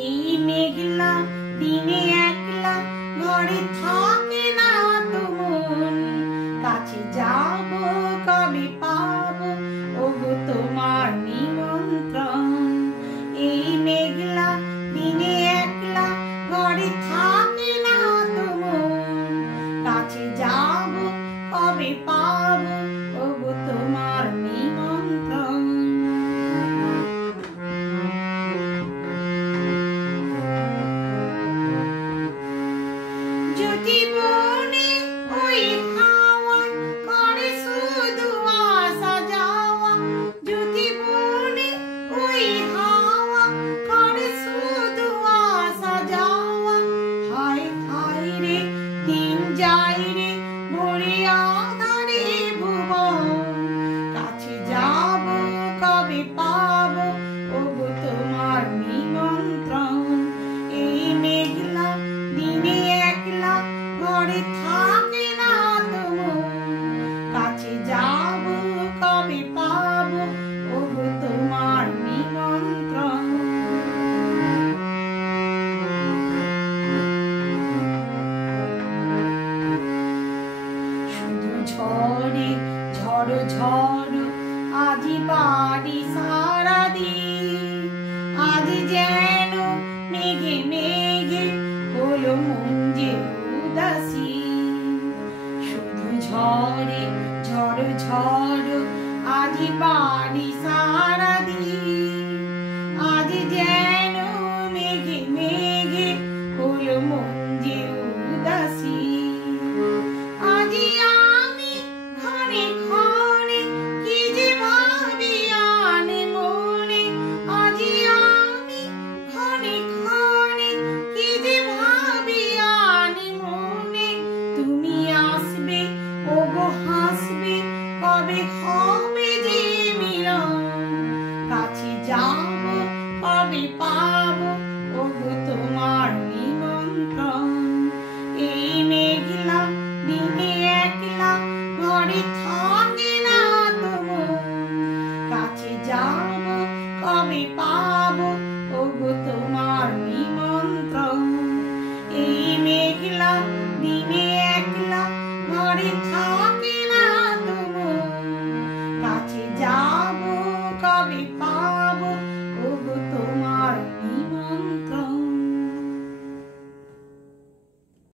এই মেঘলা দিনে একলা ঘরে থাকে না তো মন, কাছে যাব কবে পাবো ওগো তোমার নিমন্ত্রণ। এই মেঘলা দিনে একলা ঘরে থাকে না তো মন, কাছে যাব কবে পাবো ওগো তোমার নিমন্ত্রণ। যদি বনে ওই হাওয়া করে শুধু আসা যাওয়া, যদি বনে ওই হাওয়া করে শুধু আসা যাওয়া, হায় হায় রে দিন যায় রে ভরে আধারে ভুবন, কাছে যাব কবে পাবো ওগো তোমার নিমন্ত্রণ। এই মেঘলা দিনে একলা ঘরে থাকে না তো মন, কাছে যাব কবে পাবো ওগো তোমার নিমন্ত্রণ। শুধু ঝড়ে ঝড় ঝড় আজি বাড়ি সারাদিন, আজ যেন মেঘে মেঘে হলো মন যে উদাসী। শুধু ঝড়ে ঝড় ঝড় আজি বাড়ি সারাদিন, আজ যেন মেঘে মেঘে হলো মন যে উদাসী। আজি আমি ক্ষণে ক্ষণে কি যে ভাবি আনে মনে, আজি আমি ক্ষণে ক্ষণে কি যে ভাবি আনে মনে। তুমি আসবে ওগো হাসবে কবে হবে যে মিলন, কাছে যাব কবে পাবো ওগো তোমার নিমন্ত্রণ। এই মেঘলা দিনে একলা ঘরে থাকে না তো মন, কাছে যাব কবে পাবো ওগো তোমার নিমন্ত্রণ। এই মেঘলা দিনে একলা ঘরে